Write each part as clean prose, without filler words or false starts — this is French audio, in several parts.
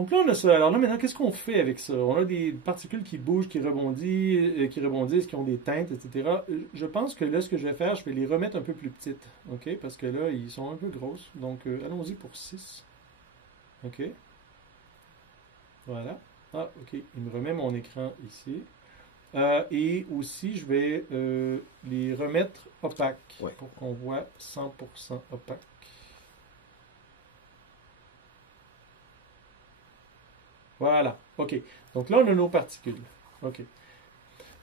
Donc là, on a ça. Alors là, maintenant, qu'est-ce qu'on fait avec ça? On a des particules qui bougent, qui rebondissent, qui ont des teintes, etc. Je pense que là, ce que je vais faire, je vais les remettre un peu plus petites. OK? Parce que là, ils sont un peu grosses. Donc, allons-y pour 6. OK? Voilà. Ah, OK. Il me remet mon écran ici. Et aussi, je vais les remettre opaques Ouais. pour qu'on voit 100% opaque. Voilà. OK. Donc là, on a nos particules. OK.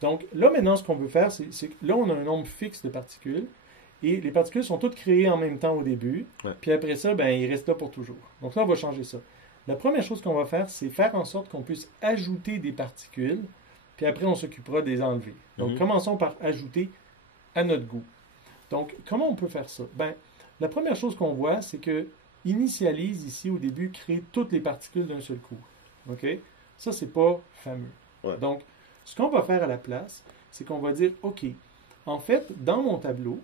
Donc là, maintenant, ce qu'on veut faire, c'est que là, on a un nombre fixe de particules. Et les particules sont toutes créées en même temps au début. Ouais. Puis après ça, ben, ils restent là pour toujours. Donc là, on va changer ça. La première chose qu'on va faire, c'est faire en sorte qu'on puisse ajouter des particules. Puis après, on s'occupera de les enlever. Donc, commençons par ajouter à notre goût. Donc, comment on peut faire ça? Ben, la première chose qu'on voit, c'est que initialise ici au début, crée toutes les particules d'un seul coup. OK? Ça, c'est pas fameux. Ouais. Donc, ce qu'on va faire à la place, c'est qu'on va dire, OK, en fait, dans mon tableau,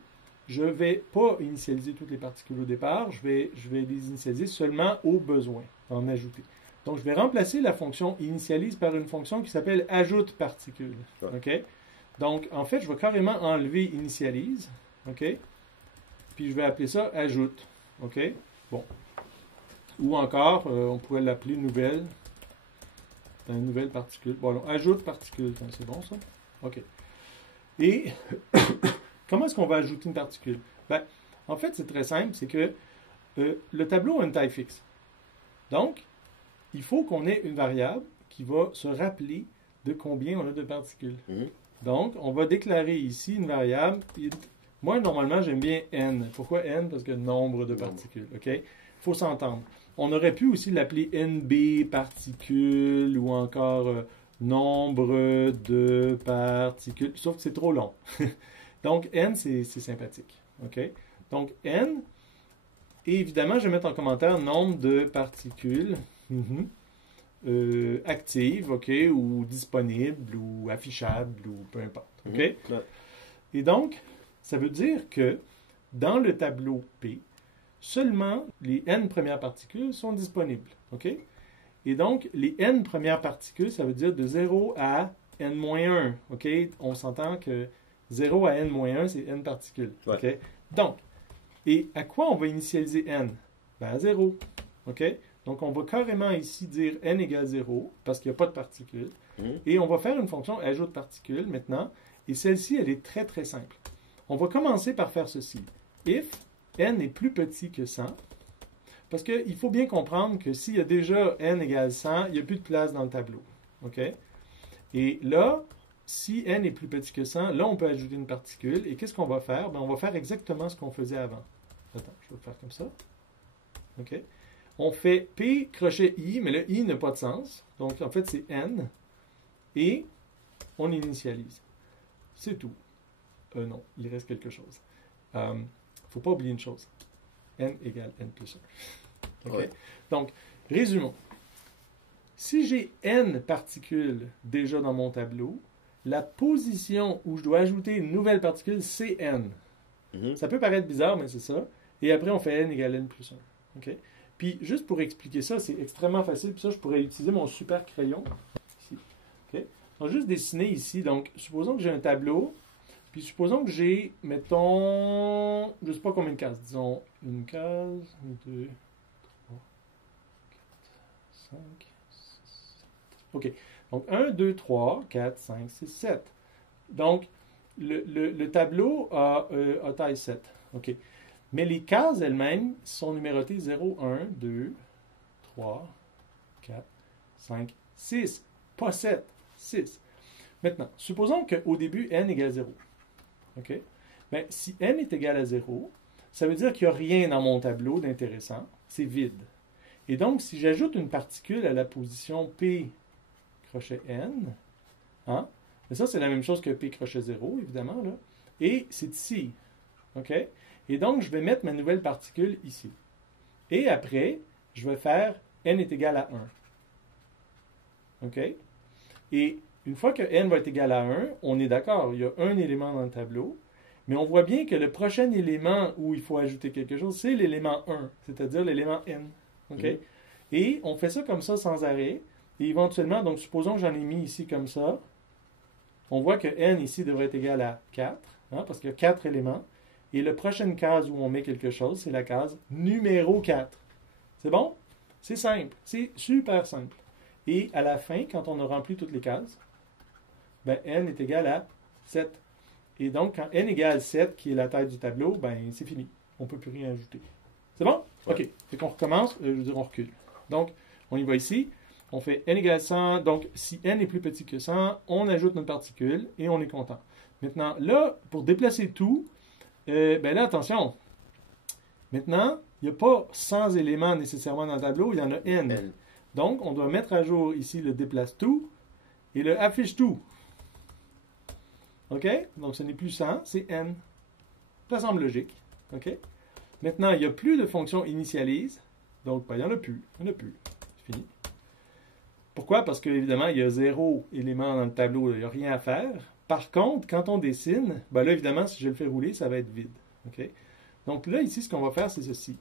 je ne vais pas initialiser toutes les particules au départ, je vais les initialiser seulement au besoin, en ajouter. Donc, je vais remplacer la fonction initialise par une fonction qui s'appelle ajoute particules. Ouais. OK? Donc, en fait, je vais carrément enlever initialise. OK? Puis, je vais appeler ça ajoute. OK? Bon. Ou encore, on pourrait l'appeler nouvelle. Une nouvelle particule. Bon, alors, ajoute particule. C'est bon, ça? OK. Et comment est-ce qu'on va ajouter une particule? Ben, en fait, c'est très simple. C'est que le tableau a une taille fixe. Donc, il faut qu'on ait une variable qui va se rappeler de combien on a de particules. Donc, on va déclarer ici une variable. Moi, normalement, j'aime bien n. Pourquoi n? Parce que nombre de particules. OK? Il faut s'entendre. On aurait pu aussi l'appeler NB particules ou encore nombre de particules, sauf que c'est trop long. Donc, n, c'est sympathique. OK? Donc, n, et évidemment, je vais mettre en commentaire nombre de particules actives, OK, ou disponibles, ou affichables, ou peu importe. OK? Ouais. Et donc, ça veut dire que dans le tableau P, seulement les n premières particules sont disponibles. OK? Et donc, les n premières particules, ça veut dire de 0 à n-1. OK? On s'entend que 0 à n-1, c'est n particules. Ouais. OK? Donc, et à quoi on va initialiser n? Ben à 0. OK? Donc, on va carrément ici dire n égale 0, parce qu'il n'y a pas de particules. Et on va faire une fonction ajoute particules maintenant. Et celle-ci, elle est très, très simple. On va commencer par faire ceci. If n est plus petit que 100, parce qu'il faut bien comprendre que s'il y a déjà n égale 100, il n'y a plus de place dans le tableau. OK? Et là, si n est plus petit que 100, là, on peut ajouter une particule. Et qu'est-ce qu'on va faire? Ben, on va faire exactement ce qu'on faisait avant. Attends, je vais le faire comme ça. OK? On fait P crochet I, mais le I n'a pas de sens. Donc, en fait, c'est n. Et on initialise. C'est tout. Non, il reste quelque chose. Il ne faut pas oublier une chose. N égale n plus 1. Okay? Ouais. Donc, résumons. Si j'ai n particules déjà dans mon tableau, la position où je dois ajouter une nouvelle particule, c'est n. Ça peut paraître bizarre, mais c'est ça. Et après, on fait n égale n plus 1. Okay? Puis, juste pour expliquer ça, c'est extrêmement facile. Puis ça, je pourrais utiliser mon super crayon. Ici. Okay? Donc, juste dessiner ici. Donc, supposons que j'ai un tableau. Puis, supposons que j'ai, mettons, je ne sais pas combien de cases. Disons, une case, 2, 3, 4, 5, 6, 7. OK. Donc, 1, 2, 3, 4, 5, 6, 7. Donc, le tableau a taille 7. OK. Mais les cases elles-mêmes sont numérotées 0, 1, 2, 3, 4, 5, 6. Pas 7, 6. Maintenant, supposons qu'au début, n égale 0. OK? Bien, si n est égal à 0, ça veut dire qu'il n'y a rien dans mon tableau d'intéressant. C'est vide. Et donc, si j'ajoute une particule à la position P crochet n, hein? Mais ça, c'est la même chose que P crochet 0, évidemment, là. Et c'est ici. OK? Et donc, je vais mettre ma nouvelle particule ici. Et après, je vais faire n est égal à 1. OK? Et une fois que n va être égal à 1, on est d'accord, il y a un élément dans le tableau, mais on voit bien que le prochain élément où il faut ajouter quelque chose, c'est l'élément 1, c'est-à-dire l'élément n. OK? Et on fait ça comme ça sans arrêt. Et éventuellement, donc supposons que j'en ai mis ici comme ça. On voit que n ici devrait être égal à 4, hein, parce qu'il y a 4 éléments. Et la prochaine case où on met quelque chose, c'est la case numéro 4. C'est bon? C'est simple. C'est super simple. Et à la fin, quand on a rempli toutes les cases, ben, n est égal à 7. Et donc, quand n égale 7, qui est la taille du tableau, ben, c'est fini. On ne peut plus rien ajouter. C'est bon? Ouais. OK. Fait qu'on recommence, je veux dire, on recule. Donc, on y va ici. On fait n égale 100. Donc, si n est plus petit que 100, on ajoute notre particule et on est content. Maintenant, là, pour déplacer tout, ben là, attention. Maintenant, il n'y a pas 100 éléments nécessairement dans le tableau, il y en a n. Donc, on doit mettre à jour ici le déplace tout et le affiche tout. OK? Donc, ce n'est plus 100, c'est n. Ça semble logique. OK? Maintenant, il n'y a plus de fonction initialise. Donc, ben, il n'y en a plus. Il n'y en a plus. C'est fini. Pourquoi? Parce qu'évidemment, il y a 0 élément dans le tableau. Il n'y a rien à faire. Par contre, quand on dessine, ben là, évidemment, si je le fais rouler, ça va être vide. OK? Donc là, ici, ce qu'on va faire, c'est ceci.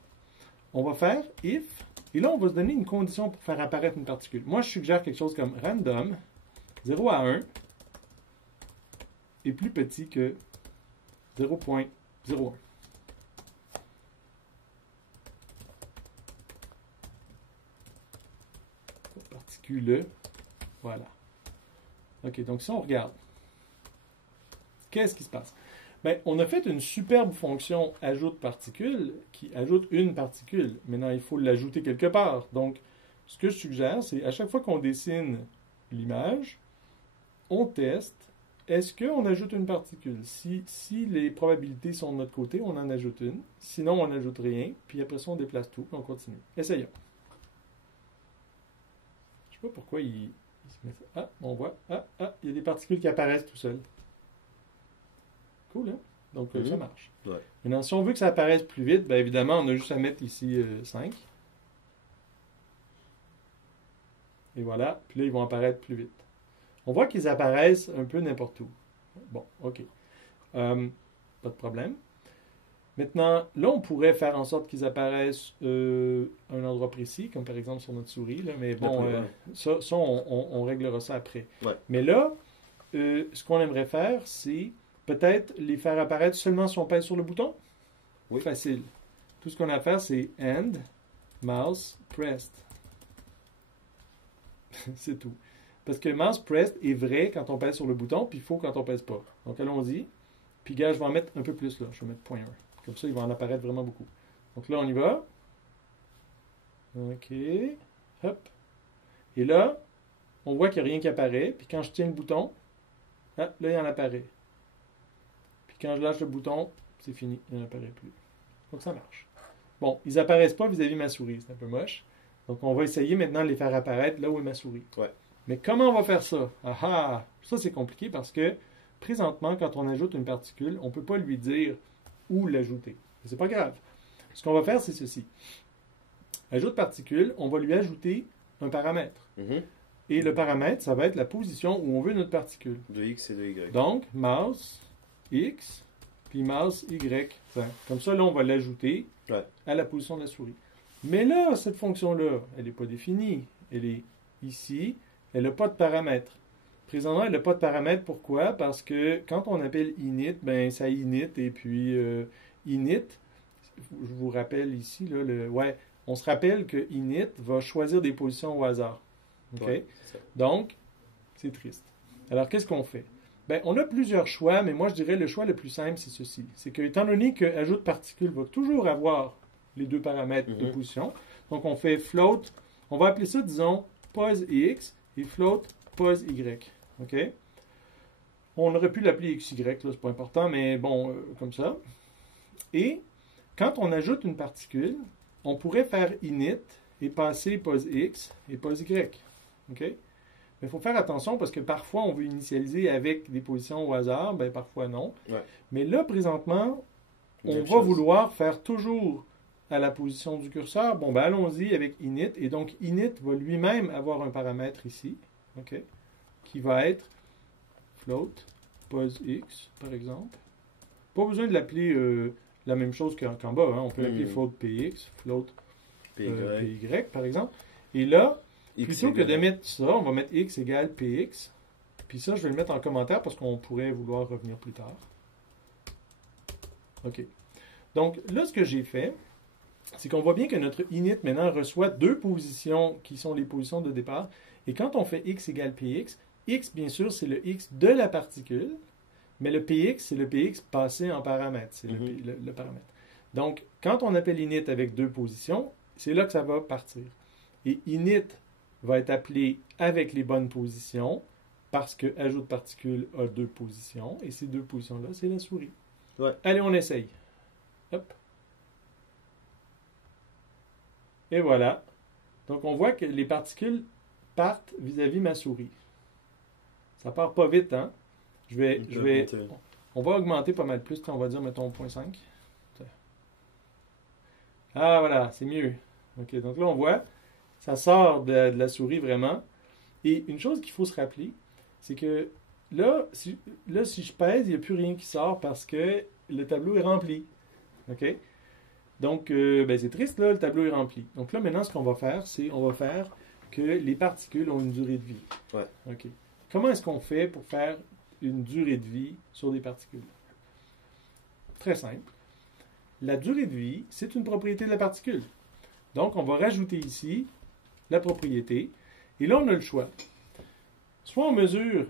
On va faire if, et là, on va se donner une condition pour faire apparaître une particule. Moi, je suggère quelque chose comme random, 0 à 1, est plus petit que 0.01. Particule, voilà. OK, donc si on regarde, qu'est-ce qui se passe? Bien, on a fait une superbe fonction ajoute particule qui ajoute une particule. Maintenant, il faut l'ajouter quelque part. Donc, ce que je suggère, c'est à chaque fois qu'on dessine l'image, on teste, est-ce qu'on ajoute une particule? Si les probabilités sont de notre côté, on en ajoute une. Sinon, on n'ajoute rien. Puis après ça, on déplace tout, puis on continue. Essayons. Je ne sais pas pourquoi il se met ça. Ah, on voit. Ah, il y a des particules qui apparaissent tout seuls. Cool, hein? Donc, ça marche. Ouais. Maintenant, si on veut que ça apparaisse plus vite, bien évidemment, on a juste à mettre ici 5. Et voilà. Puis là, ils vont apparaître plus vite. On voit qu'ils apparaissent un peu n'importe où. Bon, OK. Pas de problème. Maintenant, là, on pourrait faire en sorte qu'ils apparaissent à un endroit précis, comme par exemple sur notre souris. Là, mais bon, ça on réglera ça après. Ouais. Mais là, ce qu'on aimerait faire, c'est peut-être les faire apparaître seulement si on pèse sur le bouton. Oui. Facile. Tout ce qu'on a à faire, c'est End, Mouse, Pressed. C'est tout. Parce que Mouse Pressed est vrai quand on pèse sur le bouton, puis faux quand on pèse pas. Donc allons-y. Puis gars, je vais en mettre un peu plus là. Je vais mettre 0.1. Comme ça, il va en apparaître vraiment beaucoup. Donc là, on y va. OK. Hop. Et là, on voit qu'il n'y a rien qui apparaît. Puis quand je tiens le bouton, là, il en apparaît. Puis quand je lâche le bouton, c'est fini. Il n'en apparaît plus. Donc ça marche. Bon, ils n'apparaissent pas vis-à-vis de ma souris. C'est un peu moche. Donc on va essayer maintenant de les faire apparaître là où est ma souris. Ouais. Mais comment on va faire ça? Ah! Ça, c'est compliqué parce que présentement, quand on ajoute une particule, on ne peut pas lui dire où l'ajouter. C'est pas grave. Ce qu'on va faire, c'est ceci. Ajoute particule, on va lui ajouter un paramètre. Et le paramètre, ça va être la position où on veut notre particule. De X et de Y. Donc, mouse X, puis mouse Y. Enfin, comme ça, là, on va l'ajouter à la position de la souris. Mais là, cette fonction-là, elle n'est pas définie. Elle est ici. Elle n'a pas de paramètre. Présentement, elle n'a pas de paramètre. Pourquoi? Parce que quand on appelle init, ben ça init. Et puis, init, je vous rappelle ici, là, on se rappelle que init va choisir des positions au hasard. OK? Ouais, c'est ça. Donc, c'est triste. Alors, qu'est-ce qu'on fait? Ben, on a plusieurs choix, mais moi, je dirais le choix le plus simple, c'est ceci. C'est que, étant donné que ajoute particule va toujours avoir les deux paramètres de position, donc on fait float, on va appeler ça, disons, pos x et float pos y. OK? On aurait pu l'appeler XY, là, c'est pas important, mais bon, comme ça. Et quand on ajoute une particule, on pourrait faire init et passer pos X et pos Y. OK? Mais il faut faire attention parce que parfois, on veut initialiser avec des positions au hasard, ben parfois non. Ouais. Mais là, présentement, on Même va chose. vouloir faire toujours à la position du curseur. Bon, ben allons-y avec init. Et donc, init va lui-même avoir un paramètre ici, OK? Qui va être float pos X, par exemple. Pas besoin de l'appeler la même chose qu'en bas. Hein. On peut l'appeler float PX, float PY, par exemple. Et là, X plutôt que de égale- mettre ça, on va mettre x égale px. Puis ça, je vais le mettre en commentaire parce qu'on pourrait vouloir revenir plus tard. OK. Donc là, ce que j'ai fait, c'est qu'on voit bien que notre init maintenant reçoit deux positions qui sont les positions de départ. Et quand on fait x égale px, x, bien sûr, c'est le x de la particule, mais le px, c'est le px passé en paramètre. C'est le paramètre. Donc, quand on appelle init avec deux positions, c'est là que ça va partir. Et init va être appelé avec les bonnes positions parce que ajout de particule a deux positions. Et ces deux positions-là, c'est la souris. Ouais. Allez, on essaye. Hop. Et voilà. Donc, on voit que les particules partent vis-à-vis ma souris. Ça part pas vite, hein? On va augmenter pas mal plus quand on va dire, mettons, 0.5. Ah, voilà, c'est mieux. OK, donc là, on voit, ça sort de la souris vraiment. Et une chose qu'il faut se rappeler, c'est que là, si je pèse, il n'y a plus rien qui sort parce que le tableau est rempli. OK? Donc, c'est triste, là, le tableau est rempli. Donc là, maintenant, ce qu'on va faire, c'est on va faire que les particules ont une durée de vie. Ouais. OK. Comment est-ce qu'on fait pour faire une durée de vie sur des particules? Très simple. La durée de vie, c'est une propriété de la particule. Donc, on va rajouter ici la propriété. Et là, on a le choix. Soit on mesure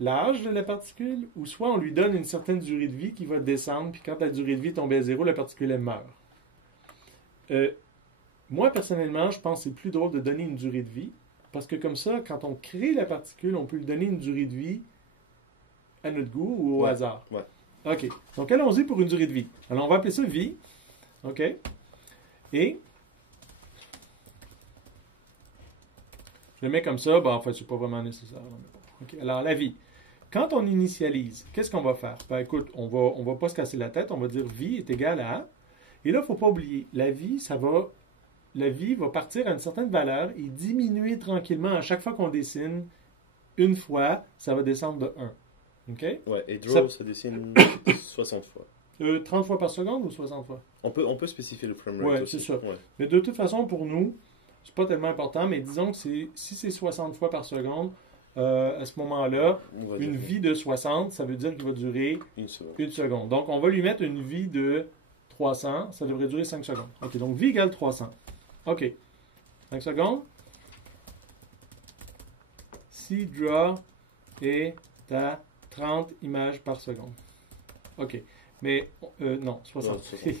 l'âge de la particule, ou soit on lui donne une certaine durée de vie qui va descendre, puis quand la durée de vie tombe à zéro, la particule, elle meurt. Moi, personnellement, je pense que c'est plus drôle de donner une durée de vie, parce que comme ça, quand on crée la particule, on peut lui donner une durée de vie à notre goût ou au hasard. Ouais. OK. Donc, allons-y pour une durée de vie. Alors, on va appeler ça vie. OK. Et je le mets comme ça. En fait, c'est pas vraiment nécessaire. OK. Alors, la vie. Quand on initialise, qu'est-ce qu'on va faire? Écoute, on va pas se casser la tête. On va dire vie est égal à... Et là, il ne faut pas oublier, la vie va partir à une certaine valeur et diminuer tranquillement à chaque fois qu'on dessine. Une fois, ça va descendre de 1. OK? Ouais, et draw, ça dessine 60 fois. 30 fois par seconde ou 60 fois? On peut spécifier le frame rate aussi. C'est ça. Ouais. Mais de toute façon, pour nous, c'est pas tellement important, mais disons que si c'est 60 fois par seconde, à ce moment-là, une vie de 60, ça veut dire qu'il va durer une seconde. Une seconde. Donc, on va lui mettre une vie de 300, ça devrait durer 5 secondes. OK, donc vie égale 300. OK. 5 secondes. Si draw est à 30 images par seconde. OK. Mais, non, 60. Non, 60.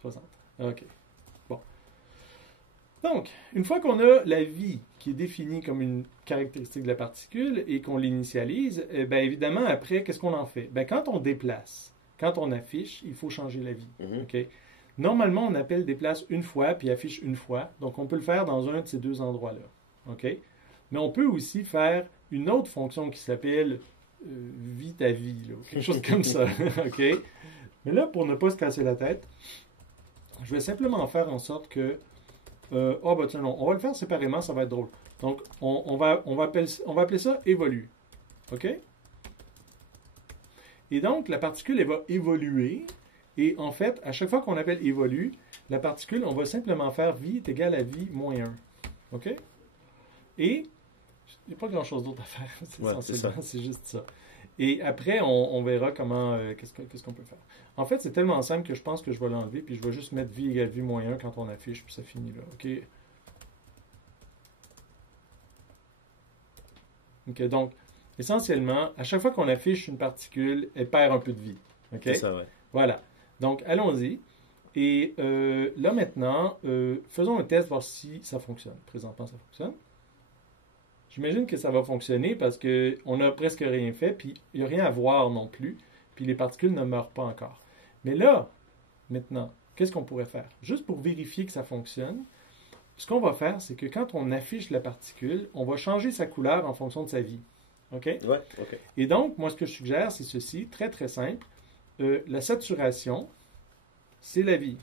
60. OK. Bon. Donc, une fois qu'on a la vie qui est définie comme une caractéristique de la particule et qu'on l'initialise, évidemment, après, qu'est-ce qu'on en fait? Quand on déplace, quand on affiche, il faut changer la vie. Mm-hmm. OK? Normalement, on appelle déplace une fois puis affiche une fois. Donc, on peut le faire dans un de ces deux endroits-là. OK? Mais on peut aussi faire une autre fonction qui s'appelle vie ta vie, là, quelque chose comme ça. OK? Mais là, pour ne pas se casser la tête, je vais simplement faire en sorte que tiens, non, on va le faire séparément, ça va être drôle. Donc, on va appeler ça évolue. OK? Et donc, la particule, elle va évoluer. Et en fait, à chaque fois qu'on appelle évolue, la particule, on va simplement faire vie est égal à vie moins 1. OK? Et il n'y a pas grand-chose d'autre à faire. C'est juste ça. Et après, on verra comment, qu'est-ce qu'on peut faire. En fait, c'est tellement simple que je pense que je vais l'enlever, puis je vais juste mettre vie égale vie moins 1 quand on affiche, puis ça finit là. OK? OK, donc, essentiellement, à chaque fois qu'on affiche une particule, elle perd un peu de vie. OK? C'est ça, ouais. Voilà. Donc, allons-y. Et là, maintenant, faisons un test, voir si ça fonctionne. Présentement, ça fonctionne. J'imagine que ça va fonctionner parce qu'on n'a presque rien fait, puis il n'y a rien à voir non plus, puis les particules ne meurent pas encore. Mais là, maintenant, qu'est-ce qu'on pourrait faire? Juste pour vérifier que ça fonctionne, ce qu'on va faire, c'est que quand on affiche la particule, on va changer sa couleur en fonction de sa vie. OK? Ouais, OK. Et donc, moi, ce que je suggère, c'est ceci, très, très simple. La saturation, c'est la vie.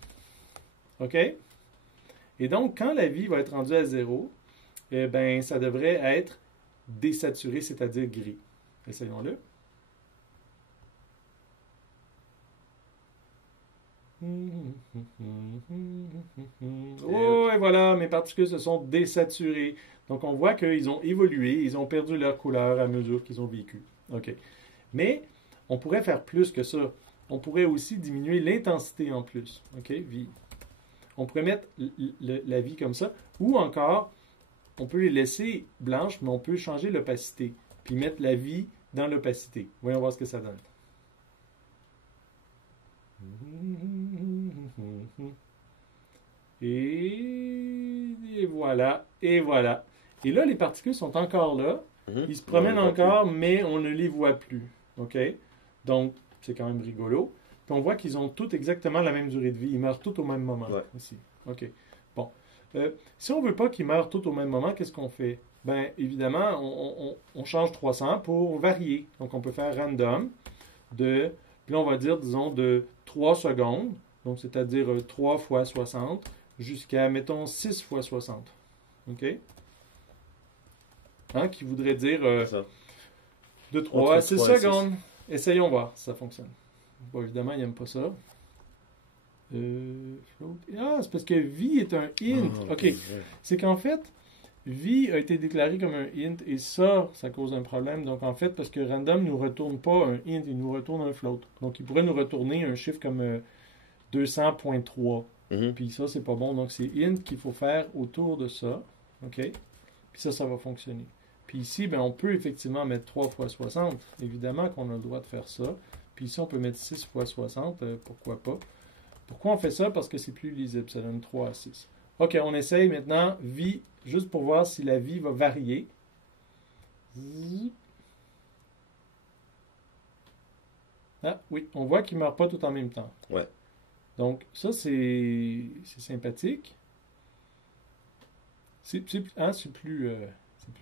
OK? Et donc, quand la vie va être rendue à 0, ça devrait être désaturé, c'est-à-dire gris. Essayons-le. Oh, et voilà, mes particules se sont désaturées. Donc, on voit qu'ils ont évolué, ils ont perdu leur couleur à mesure qu'ils ont vécu. OK. Mais, on pourrait faire plus que ça. On pourrait aussi diminuer l'intensité en plus. OK? Vie. On pourrait mettre la vie comme ça. Ou encore, on peut les laisser blanches, mais on peut changer l'opacité. Puis mettre la vie dans l'opacité. Voyons voir ce que ça donne. Et voilà. Et voilà. Et là, les particules sont encore là. Ils se promènent encore, mais on ne les voit plus. OK? Donc, c'est quand même rigolo. Puis on voit qu'ils ont tous exactement la même durée de vie. Ils meurent tous au même moment. Ouais. Ici. OK. Bon. Si on ne veut pas qu'ils meurent tous au même moment, qu'est-ce qu'on fait? Bien, évidemment, on change 300 pour varier. Donc, on peut faire random de, puis là, on va dire, disons, de 3 secondes. Donc, c'est-à-dire 3 fois 60 jusqu'à, mettons, 6 fois 60. OK? Hein, qui voudrait dire de 3 à 6 secondes. Essayons voir si ça fonctionne. Bon, évidemment, il n'aime pas ça. C'est parce que vie est un int. OK. C'est qu'en fait, vie a été déclaré comme un int et ça cause un problème. Donc, en fait, parce que random ne nous retourne pas un int, il nous retourne un float. Donc, il pourrait nous retourner un chiffre comme 200.3. Puis ça, c'est pas bon. Donc, c'est int qu'il faut faire autour de ça. OK? Puis ça va fonctionner. Puis ici, ben, on peut effectivement mettre 3 fois 60. Évidemment qu'on a le droit de faire ça. Puis ici, on peut mettre 6 fois 60. Pourquoi pas? Pourquoi on fait ça? Parce que c'est plus lisible. Ça donne 3 à 6. OK, on essaye maintenant vie, juste pour voir si la vie va varier. Ah oui, on voit qu'il ne meurt pas tout en même temps. Ouais. Donc, ça, c'est sympathique. C'est plus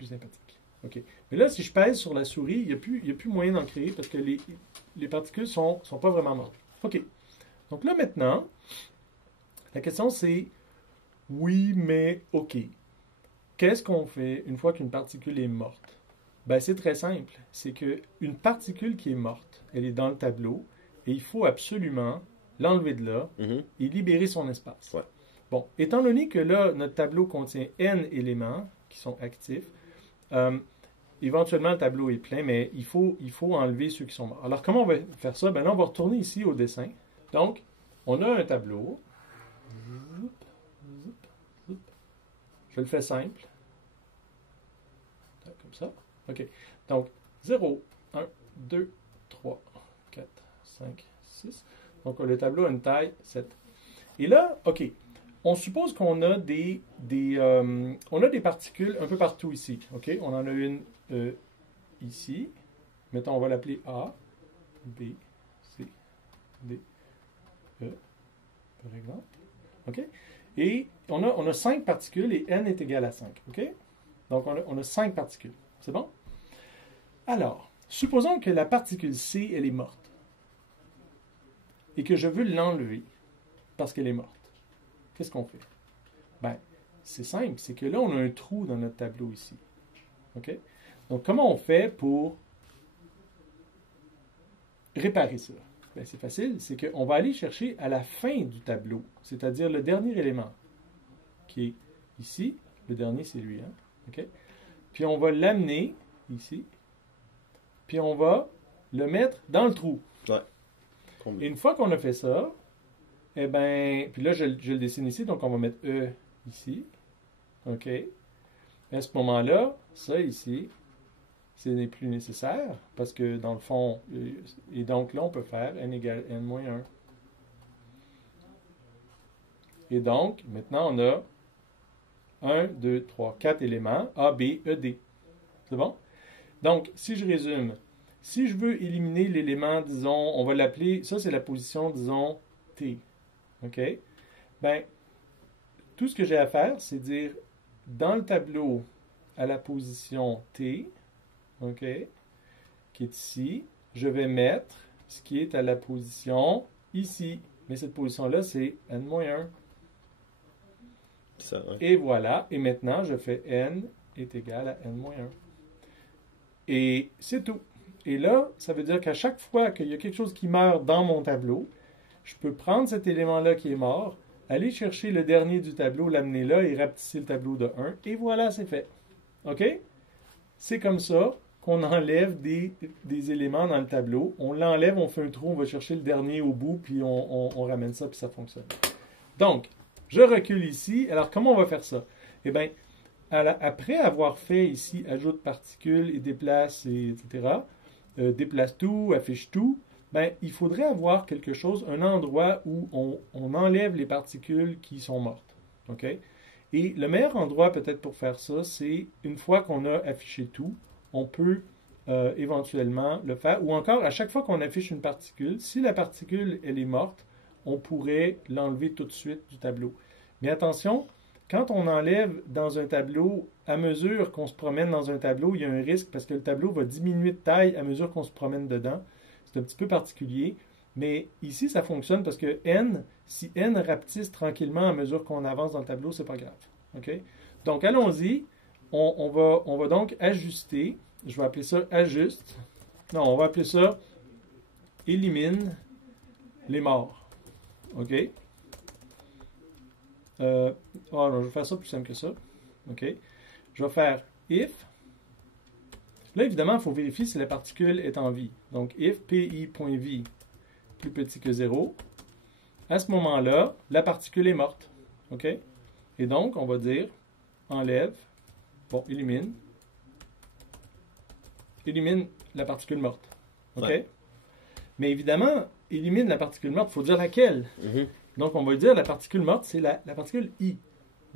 sympathique. OK. Mais là, si je pèse sur la souris, il n'y a plus moyen d'en créer parce que les particules sont pas vraiment mortes. OK. Donc là, maintenant, la question c'est, oui, mais OK. Qu'est-ce qu'on fait une fois qu'une particule est morte? Ben, c'est très simple. C'est qu'une particule qui est morte, elle est dans le tableau et il faut absolument l'enlever de là et libérer son espace. Ouais. Bon, étant donné que là, notre tableau contient n éléments qui sont actifs, éventuellement, le tableau est plein, mais il faut enlever ceux qui sont morts. Alors, comment on va faire ça? Ben là, on va retourner ici au dessin. Donc, on a un tableau. Je le fais simple. Comme ça. OK. Donc, 0, 1, 2, 3, 4, 5, 6. Donc, le tableau a une taille 7. Et là, OK. On suppose qu'on a des particules un peu partout ici. OK? On en a une ici. Mettons, on va l'appeler A, B, C, D, E, par exemple. OK? Et on a 5 particules et n est égal à 5. OK? Donc, on a 5 particules. C'est bon? Alors, supposons que la particule C, elle est morte. Et que je veux l'enlever parce qu'elle est morte. Qu'est-ce qu'on fait? Ben, c'est simple. C'est que là, on a un trou dans notre tableau ici. OK? Donc, comment on fait pour réparer ça? Ben, c'est facile. C'est qu'on va aller chercher à la fin du tableau, c'est-à-dire le dernier élément, qui est ici. Le dernier, c'est lui. Hein? OK? Puis, on va l'amener ici. Puis, on va le mettre dans le trou. Ouais. Et une fois qu'on a fait ça, eh bien, puis là, je le dessine ici, donc on va mettre E ici. OK? Et à ce moment-là, ça ici, ce n'est plus nécessaire, parce que dans le fond, et donc là, on peut faire n égale n-1. Et donc, maintenant, on a 1, 2, 3, 4 éléments, A, B, E, D. C'est bon? Donc, si je résume, si je veux éliminer l'élément, disons, on va l'appeler, ça c'est la position, disons, T. OK? Ben, tout ce que j'ai à faire, c'est dire, dans le tableau, à la position T, OK, qui est ici, je vais mettre ce qui est à la position ici. Mais cette position-là, c'est n-1. Ça, ouais. Et voilà. Et maintenant, je fais n est égal à n-1. Et c'est tout. Et là, ça veut dire qu'à chaque fois qu'il y a quelque chose qui meurt dans mon tableau, je peux prendre cet élément-là qui est mort, allez chercher le dernier du tableau, l'amener là et rapetissez le tableau de 1. Et voilà, c'est fait. OK? C'est comme ça qu'on enlève des éléments dans le tableau. On l'enlève, on fait un trou, on va chercher le dernier au bout, puis on ramène ça, puis ça fonctionne. Donc, je recule ici. Alors, comment on va faire ça? Eh bien, après avoir fait ici ajoute particules et déplace, etc., déplace tout, affiche tout, ben, il faudrait avoir quelque chose, un endroit où on enlève les particules qui sont mortes. OK? Et le meilleur endroit peut-être pour faire ça, c'est une fois qu'on a affiché tout, on peut éventuellement le faire, ou encore à chaque fois qu'on affiche une particule, si la particule elle est morte, on pourrait l'enlever tout de suite du tableau. Mais attention, quand on enlève dans un tableau, à mesure qu'on se promène dans un tableau, il y a un risque parce que le tableau va diminuer de taille à mesure qu'on se promène dedans. C'est un petit peu particulier, mais ici ça fonctionne parce que si n rapetisse tranquillement à mesure qu'on avance dans le tableau, c'est pas grave. Okay? Donc allons-y, on va donc ajuster, je vais appeler ça ajuste, non, on va appeler ça élimine les morts. OK? Je vais faire ça plus simple que ça. OK? Je vais faire if. Là, évidemment, il faut vérifier si la particule est en vie. Donc, if pi.v plus petit que 0. À ce moment-là, la particule est morte. OK? Et donc, on va dire enlève, élimine la particule morte. OK? Ouais. Mais évidemment, élimine la particule morte, il faut dire laquelle. Mm-hmm. Donc, on va dire la particule morte, c'est la particule I.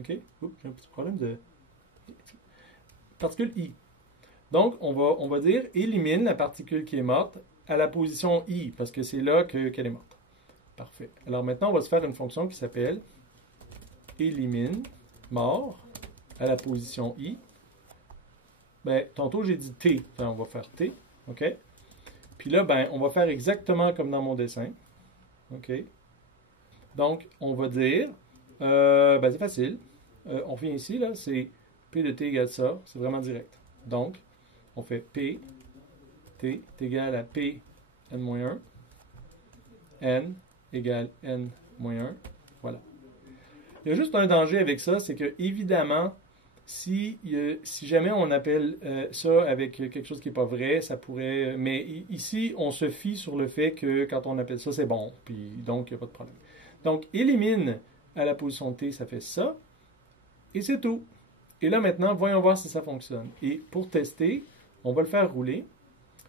OK? Oups, j'ai un petit problème de... Particule I. Donc, on va dire élimine la particule qui est morte à la position I, parce que c'est là qu'elle est morte. Parfait. Alors maintenant, on va se faire une fonction qui s'appelle élimine mort à la position I. Ben, tantôt, j'ai dit T. Enfin, on va faire T. OK? Puis là, ben, on va faire exactement comme dans mon dessin. OK? Donc, on va dire, c'est facile. On vient ici, là, c'est P de T égale ça. C'est vraiment direct. Donc, on fait P, T est égal à P, N-1. N égale N-1. Voilà. Il y a juste un danger avec ça, c'est que, évidemment, si jamais on appelle ça avec quelque chose qui n'est pas vrai, ça pourrait... Mais ici, on se fie sur le fait que quand on appelle ça, c'est bon. Puis donc, il n'y a pas de problème. Donc, élimine à la position T, ça fait ça. Et c'est tout. Et là, maintenant, voyons voir si ça fonctionne. Et pour tester, on va le faire rouler.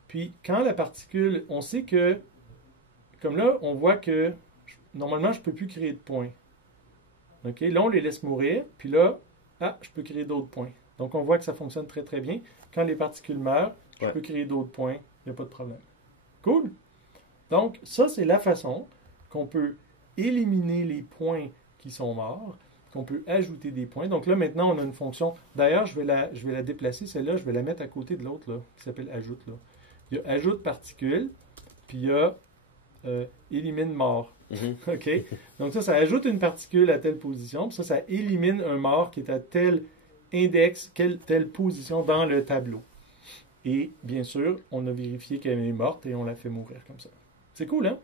Puis, quand la particule, on sait que, comme là, on voit que, normalement, je ne peux plus créer de points. OK? Là, on les laisse mourir. Puis là, je peux créer d'autres points. Donc, on voit que ça fonctionne très, très bien. Quand les particules meurent, je peux créer d'autres points. Il n'y a pas de problème. Cool? Donc, ça, c'est la façon qu'on peut éliminer les points qui sont morts, qu'on peut ajouter des points. Donc là, maintenant, on a une fonction. D'ailleurs, je vais la déplacer, celle-là, je vais la mettre à côté de l'autre, là, qui s'appelle ajoute. Là. Il y a ajoute particule, puis il y a élimine mort. Mm-hmm. OK? Donc ça ajoute une particule à telle position, puis ça élimine un mort qui est à tel index, telle position dans le tableau. Et bien sûr, on a vérifié qu'elle est morte et on l'a fait mourir comme ça. C'est cool, hein?